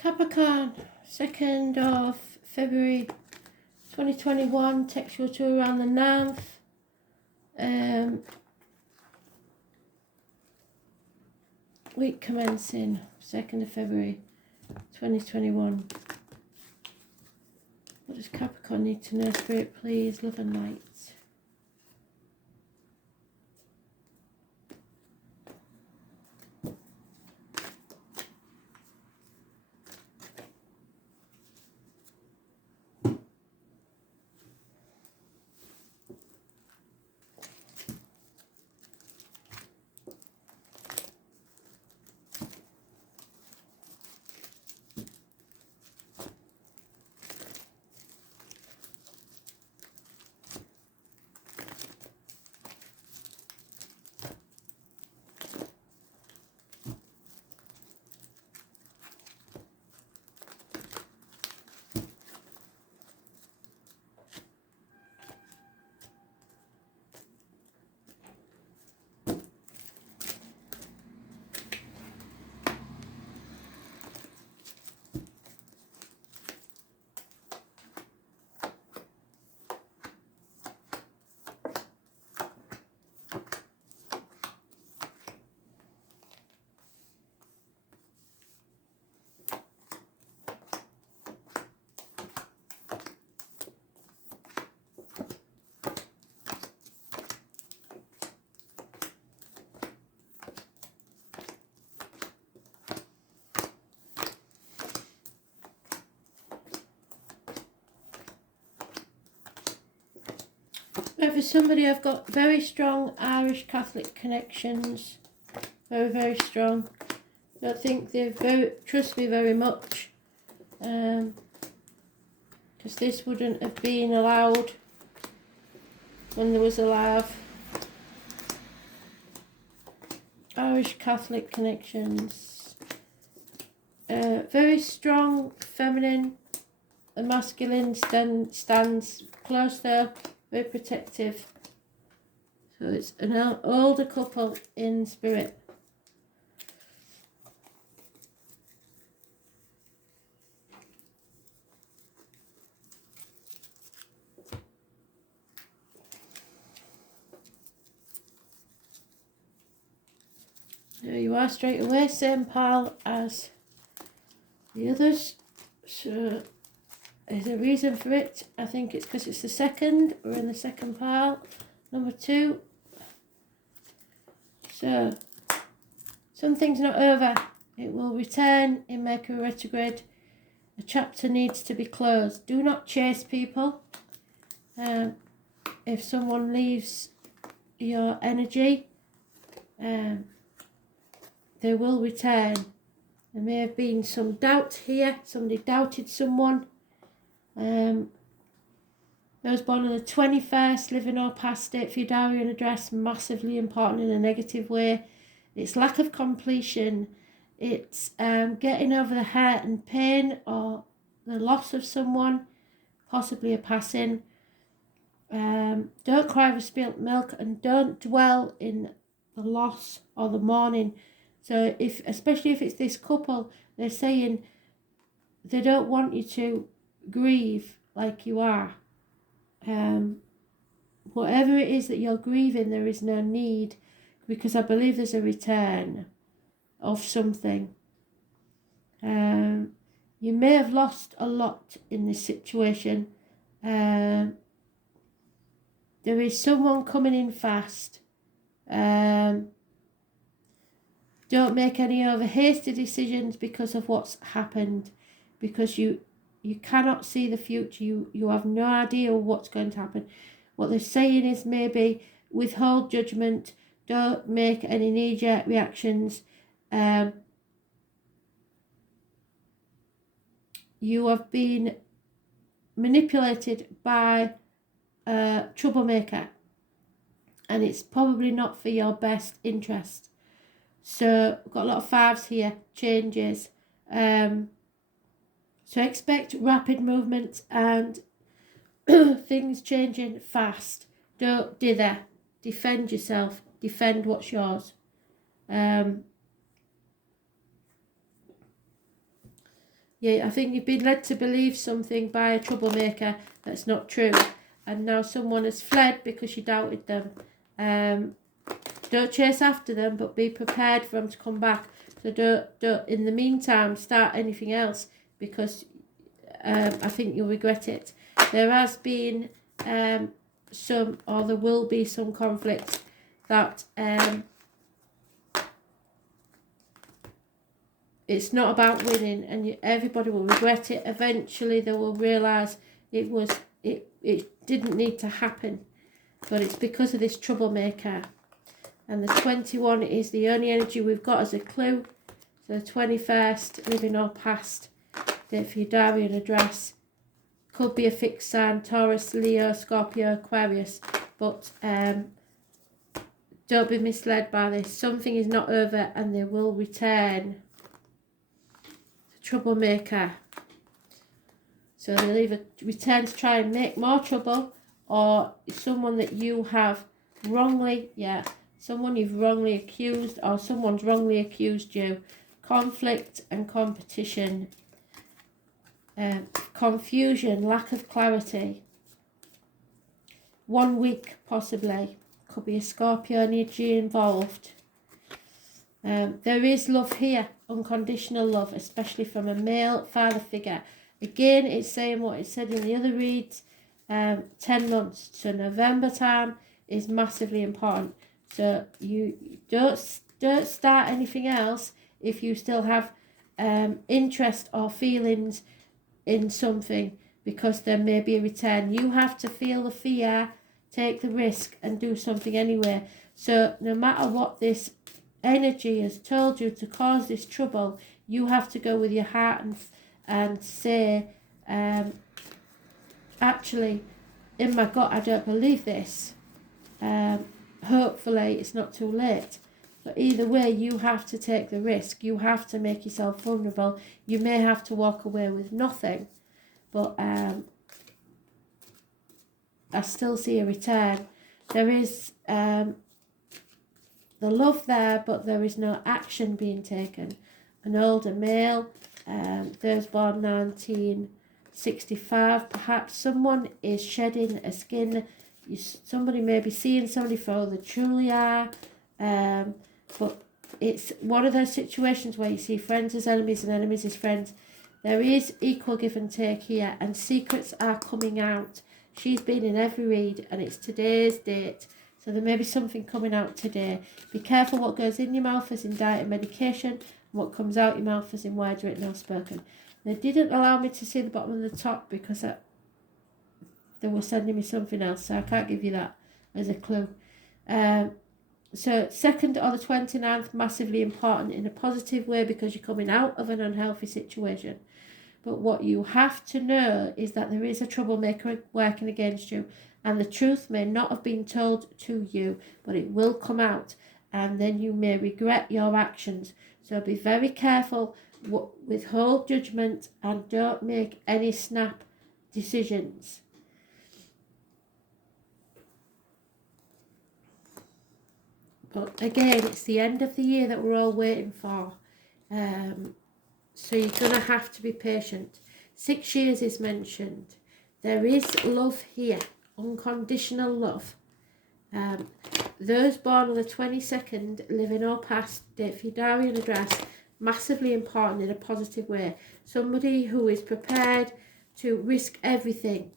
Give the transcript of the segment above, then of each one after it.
Capricorn, 2nd of February 2021, takes you to around the 9th. Week commencing 2nd of February 2021. What does Capricorn need to know, Spirit, please? Love and light. For somebody, I've got very strong Irish Catholic connections. Very strong. Don't think they trust me very much. Because this wouldn't have been allowed when there was a love. Irish Catholic connections. Very strong feminine and masculine stands close there. Very protective. So it's an older couple in spirit. There you are, straight away, same pile as the others. So there's a reason for it. I think it's because it's the 2nd. We're in the 2nd pile. Number 2. So, something's not over. It will return in Mercury retrograde. A chapter needs to be closed. Do not chase people. If someone leaves your energy, they will return. There may have been some doubt here. Somebody doubted someone. Those born on the 21st, living or past state for your diary and address, massively important in a negative way. It's lack of completion. It's getting over the hurt and pain or the loss of someone, possibly a passing. Don't cry over spilt milk, and don't dwell in the loss or the mourning. So especially if it's this couple, they're saying they don't want you to grieve like you are. Whatever it is that you're grieving, there is no need, because I believe there's a return of something. You may have lost a lot in this situation. There is someone coming in fast. Don't make any over hasty decisions because of what's happened, because you cannot see the future. You have no idea what's going to happen. What they're saying is maybe withhold judgment. Don't make any knee-jerk reactions. You have been manipulated by a troublemaker, and it's probably not for your best interest. So we've got a lot of 5s here, changes. So expect rapid movement and things changing fast. Don't dither. Defend yourself. Defend what's yours. Yeah, I think you've been led to believe something by a troublemaker that's not true. And now someone has fled because you doubted them. Don't chase after them, but be prepared for them to come back. So don't in the meantime, start anything else, because I think you'll regret it. There has been some, or there will be some conflicts that it's not about winning, and everybody will regret it. Eventually they will realise it didn't need to happen, but it's because of this troublemaker. And the 21 is the only energy we've got as a clue. So the 21st, living or past, date for your diary and address. Could be a fixed sign, Taurus, Leo, Scorpio, Aquarius. But don't be misled by this. Something is not over and they will return. The troublemaker. So they'll either return to try and make more trouble, or someone that you have wrongly, someone you've wrongly accused, or someone's wrongly accused you. Conflict and competition. Confusion, lack of clarity. 1 week possibly. Could be a Scorpio energy involved. There is love here, unconditional love, especially from a male father figure. Again, it's saying what it said in the other reads, 10 months. So November time is massively important. So you don't start anything else if you still have interest or feelings in something, because there may be a return. You have to feel the fear, take the risk, and do something anyway. So no matter what this energy has told you to cause this trouble, you have to go with your heart and say, actually, in my gut, I don't believe this. Hopefully it's not too late. But either way, you have to take the risk. You have to make yourself vulnerable. You may have to walk away with nothing, but I still see a return. There is the love there, but there is no action being taken. An older male, those born 1965, perhaps someone is shedding a skin. Somebody may be seeing somebody for who they truly are. But it's one of those situations where you see friends as enemies and enemies as friends. There is equal give and take here, and secrets are coming out. She's been in every read, and it's today's date. So there may be something coming out today. Be careful what goes in your mouth as in diet and medication, and what comes out your mouth as in words written or spoken. They didn't allow me to see the bottom and the top because they were sending me something else, so I can't give you that as a clue. So 2nd or the 29th, massively important in a positive way because you're coming out of an unhealthy situation. But what you have to know is that there is a troublemaker working against you, and the truth may not have been told to you, but it will come out, and then you may regret your actions. So be very careful, withhold judgment, and don't make any snap decisions. But again, it's the end of the year that we're all waiting for. So you're going to have to be patient. 6 years is mentioned. There is love here, unconditional love. Those born on the 22nd, living or past, date for your diary and address, massively important in a positive way. Somebody who is prepared to risk everything.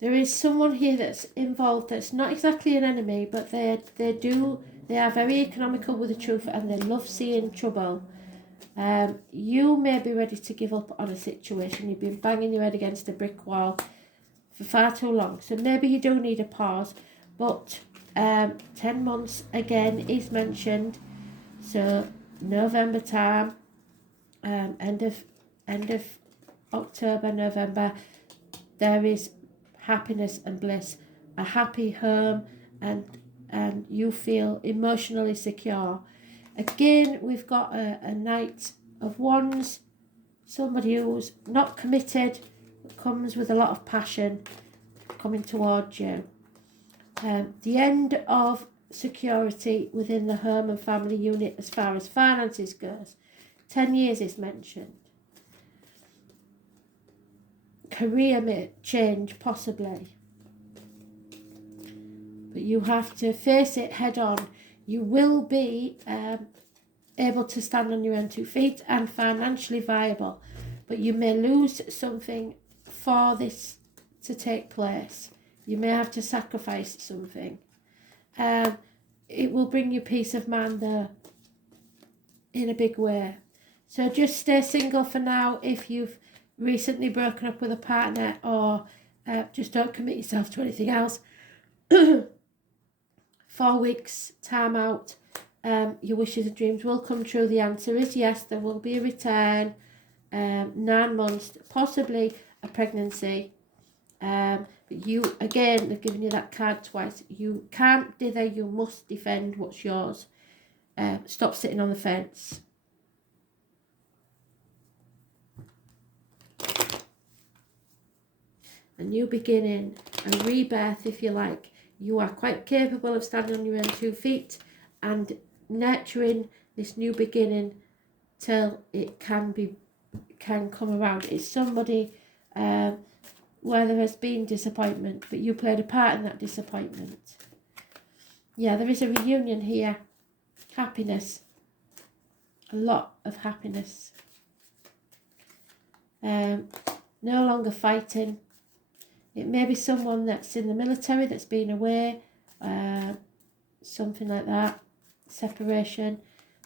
There is someone here that's involved that's not exactly an enemy, but they are very economical with the truth, and they love seeing trouble. You may be ready to give up on a situation. You've been banging your head against a brick wall for far too long, so maybe you do need a pause. But 10 months again is mentioned, so November time, end of October, November, there is happiness and bliss, a happy home, and you feel emotionally secure. Again, we've got a Knight of Wands, somebody who's not committed, but comes with a lot of passion. coming towards you. The end of security within the home and family unit as far as finances goes. 10 years is mentioned. Career change possibly. But you have to face it head on. You will be able to stand on your own 2 feet and financially viable. But you may lose something for this to take place. You may have to sacrifice something. It will bring you peace of mind though, in a big way. So just stay single for now if you've recently broken up with a partner, or just don't commit yourself to anything else. 4 weeks time out. Your wishes and dreams will come true. The answer is yes, there will be a return. 9 months, possibly a pregnancy. But you, again, they've given you that card twice. You can't dither, you must defend what's yours. Stop sitting on the fence. A new beginning, a rebirth if you like. You are quite capable of standing on your own 2 feet and nurturing this new beginning till it can come around. It's somebody where there has been disappointment, but you played a part in that disappointment. Yeah, there is a reunion here. Happiness. A lot of happiness. No longer fighting. It may be someone that's in the military that's been away. Something like that. Separation.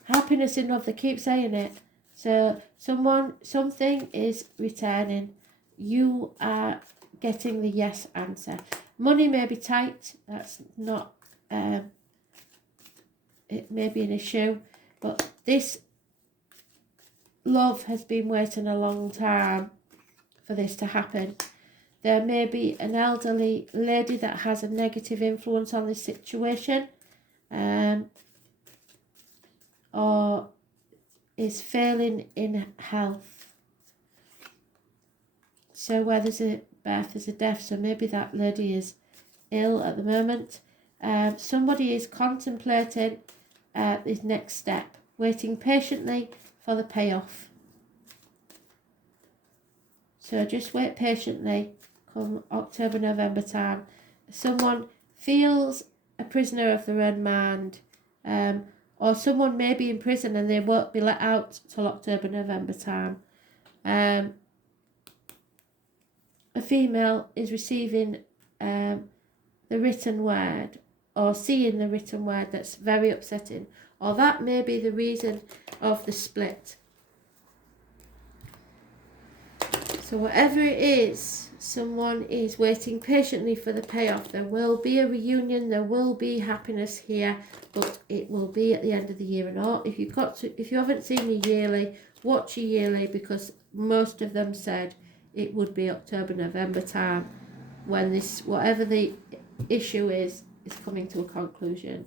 Happiness in love, they keep saying it. So something is returning. You are getting the yes answer. Money may be tight. That's not, it may be an issue. But this love has been waiting a long time for this to happen. There may be an elderly lady that has a negative influence on this situation. Or is failing in health. So where there's a birth, there's a death. So maybe that lady is ill at the moment. Somebody is contemplating this next step, waiting patiently for the payoff. So just wait patiently. Come October, November time. Someone feels a prisoner of their own mind. Or someone may be in prison and they won't be let out till October, November time. A female is receiving the written word or seeing the written word that's very upsetting. Or that may be the reason of the split. So whatever it is, someone is waiting patiently for the payoff. There will be a reunion, there will be happiness here, but it will be at the end of the year. And all, if you haven't seen your yearly, watch your yearly, because most of them said it would be October, November time when this, whatever the issue is coming to a conclusion.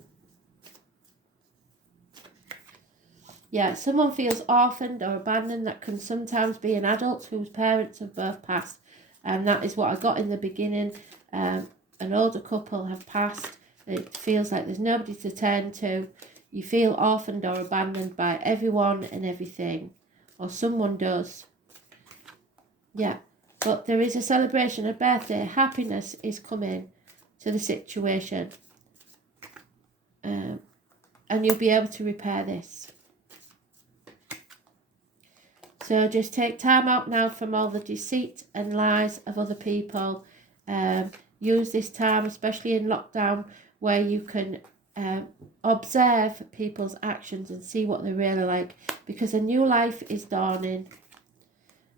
Yeah, someone feels orphaned or abandoned. That can sometimes be an adult whose parents have both passed. And that is what I got in the beginning. An older couple have passed. It feels like there's nobody to turn to. You feel orphaned or abandoned by everyone and everything. Or someone does. Yeah, but there is a celebration, a birthday. Happiness is coming to the situation. And you'll be able to repair this. So just take time out now from all the deceit and lies of other people. Use this time, especially in lockdown, where you can observe people's actions and see what they're really like, because a new life is dawning.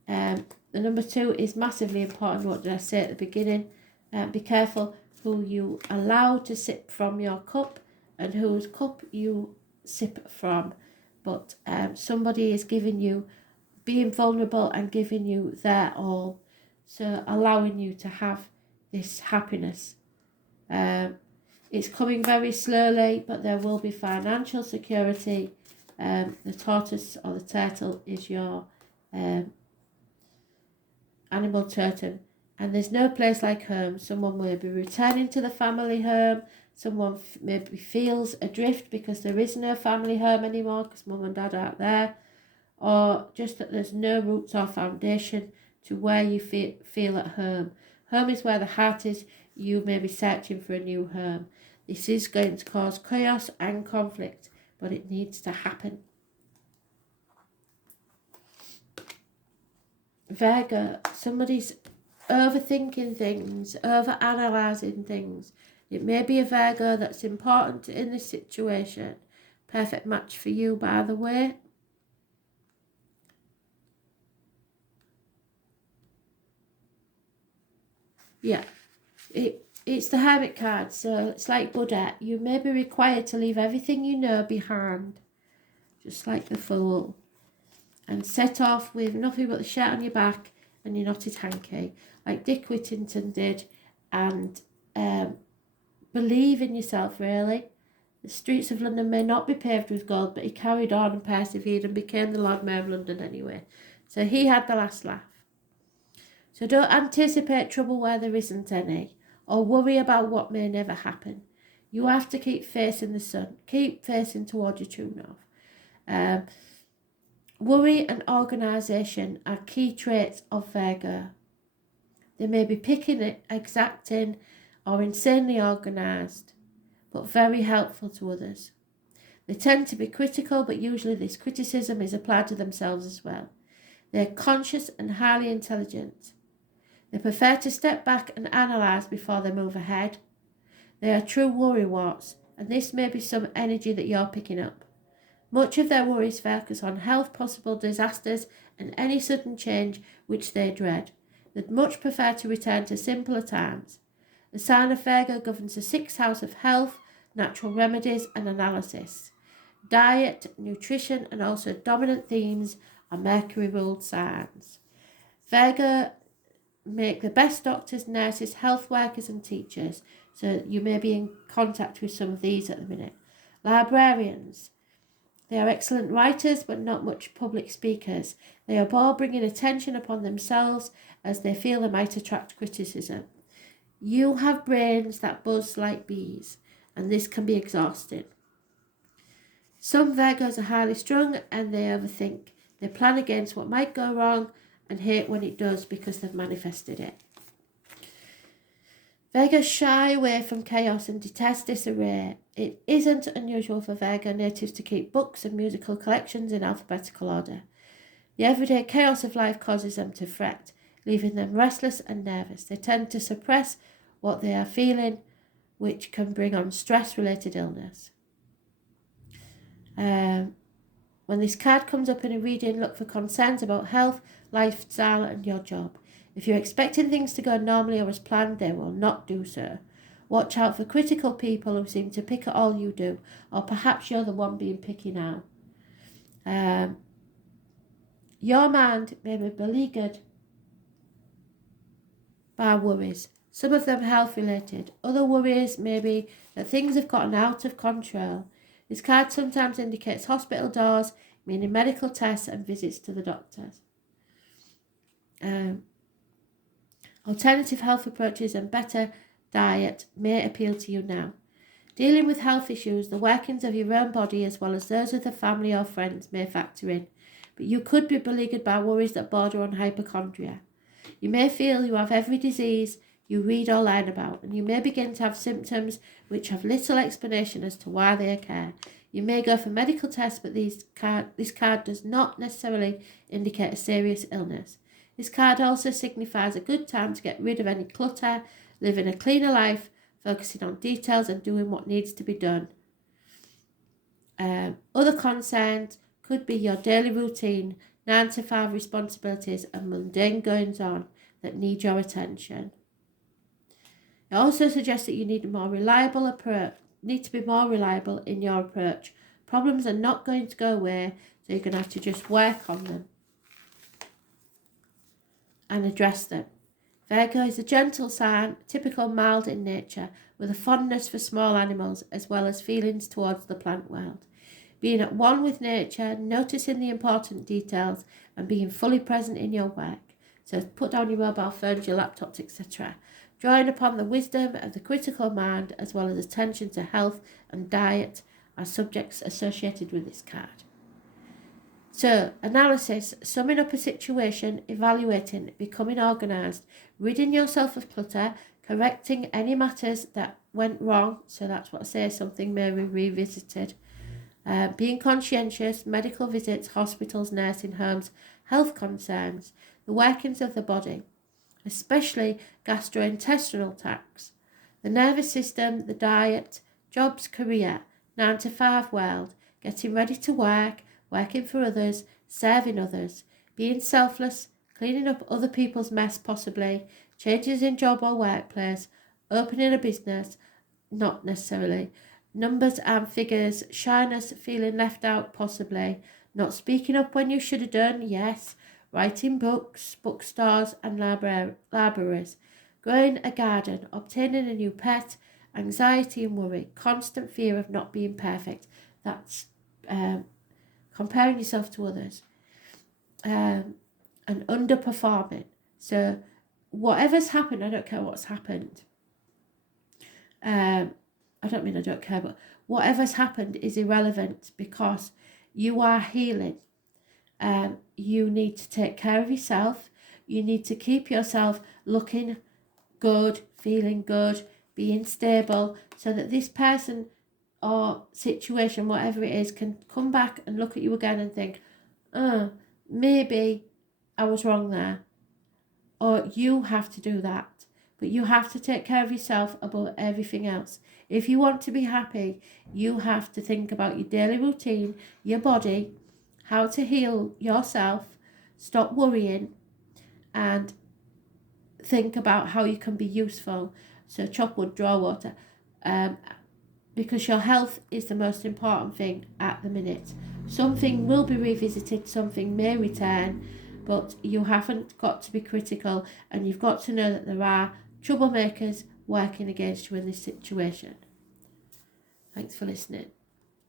The number 2 is massively important. What did I say at the beginning? Be careful who you allow to sip from your cup and whose cup you sip from. But somebody is giving you, being vulnerable and giving you their all, so allowing you to have this happiness. It's coming very slowly, but there will be financial security. The tortoise or the turtle is your animal totem, And there's no place like home. Someone may be returning to the family home. Someone maybe feels adrift because there is no family home anymore because mum and dad aren't there. Or just that there's no roots or foundation to where you feel at home. Home is where the heart is. You may be searching for a new home. This is going to cause chaos and conflict, but it needs to happen. Virgo, somebody's overthinking things, overanalyzing things. It may be a Virgo that's important in this situation. Perfect match for you, by the way. Yeah, it's the Hermit card, so it's like Buddha. You may be required to leave everything you know behind, just like the Fool, and set off with nothing but the shirt on your back and your knotted hanky, like Dick Whittington did, and believe in yourself, really. The streets of London may not be paved with gold, but he carried on and persevered and became the Lord Mayor of London anyway. So he had the last laugh. So don't anticipate trouble where there isn't any, or worry about what may never happen. You have to keep facing the sun, keep facing toward your true north. Worry and organisation are key traits of Virgo. They may be picking, exacting, or insanely organised, but very helpful to others. They tend to be critical, but usually this criticism is applied to themselves as well. They're conscious and highly intelligent. They prefer to step back and analyse before they move ahead. They are true worrywarts, and this may be some energy that you're picking up. Much of their worries focus on health, possible disasters, and any sudden change which they dread. They'd much prefer to return to simpler times. The sign of Virgo governs the 6th house of health, natural remedies, and analysis. Diet, nutrition, and also dominant themes are Mercury-ruled signs. Virgo make the best doctors, nurses, health workers, and teachers. So you may be in contact with some of these at the minute. Librarians. They are excellent writers, but not much public speakers. They are all bringing attention upon themselves as they feel they might attract criticism. You have brains that buzz like bees, and this can be exhausting. Some Virgos are highly strung and they overthink. They plan against what might go wrong and hate when it does because they've manifested it. Virgos shy away from chaos and detest disarray. It isn't unusual for Virgo natives to keep books and musical collections in alphabetical order. The everyday chaos of life causes them to fret, leaving them restless and nervous. They tend to suppress what they are feeling, which can bring on stress-related illness. When this card comes up in a reading, look for concerns about health, lifestyle, and your job. If you're expecting things to go normally or as planned, they will not do so. Watch out for critical people who seem to pick at all you do, or perhaps you're the one being picky now. Your mind may be beleaguered by worries, some of them health-related. Other worries may be that things have gotten out of control. This card sometimes indicates hospital doors, meaning medical tests and visits to the doctors. Alternative health approaches and better diet may appeal to you now. Dealing with health issues, the workings of your own body as well as those of the family or friends may factor in, but you could be beleaguered by worries that border on hypochondria. You may feel you have every disease you read or learn about, and you may begin to have symptoms which have little explanation as to why they occur. You may go for medical tests, but this card does not necessarily indicate a serious illness. This card also signifies a good time to get rid of any clutter, living a cleaner life, focusing on details and doing what needs to be done. Other concerns could be your daily routine, 9 to 5 responsibilities and mundane goings-on that need your attention. It also suggests that you need to be more reliable in your approach. Problems are not going to go away, so you're going to have to just work on them and address them. Virgo is a gentle sign, typical mild in nature, with a fondness for small animals as well as feelings towards the plant world. Being at one with nature, noticing the important details and being fully present in your work. So put down your mobile phones, your laptops, etc. Drawing upon the wisdom of the critical mind as well as attention to health and diet are subjects associated with this card. So, analysis, summing up a situation, evaluating, becoming organised, ridding yourself of clutter, correcting any matters that went wrong, so that's what I say, something may be revisited, being conscientious, medical visits, hospitals, nursing homes, health concerns, the workings of the body, especially gastrointestinal tracts, the nervous system, the diet, jobs, career, 9 to 5 world, getting ready to work, working for others, serving others, being selfless, cleaning up other people's mess possibly, changes in job or workplace, opening a business, not necessarily, numbers and figures, shyness, feeling left out possibly, not speaking up when you should have done, yes, writing books, bookstores and libraries, growing a garden, obtaining a new pet, anxiety and worry, constant fear of not being perfect, that's comparing yourself to others, and underperforming. So whatever's happened, I don't care what's happened. I don't mean I don't care, but whatever's happened is irrelevant because you are healing. You need to take care of yourself. You need to keep yourself looking good, feeling good, being stable, so that this person or situation, whatever it is, can come back and look at you again and think, oh, maybe I was wrong there. Or you have to do that. But you have to take care of yourself above everything else. If you want to be happy, you have to think about your daily routine, your body, how to heal yourself, stop worrying, and think about how you can be useful. So chop wood, draw water. Because your health is the most important thing at the minute. Something will be revisited, something may return, but you haven't got to be critical, and you've got to know that there are troublemakers working against you in this situation. Thanks for listening.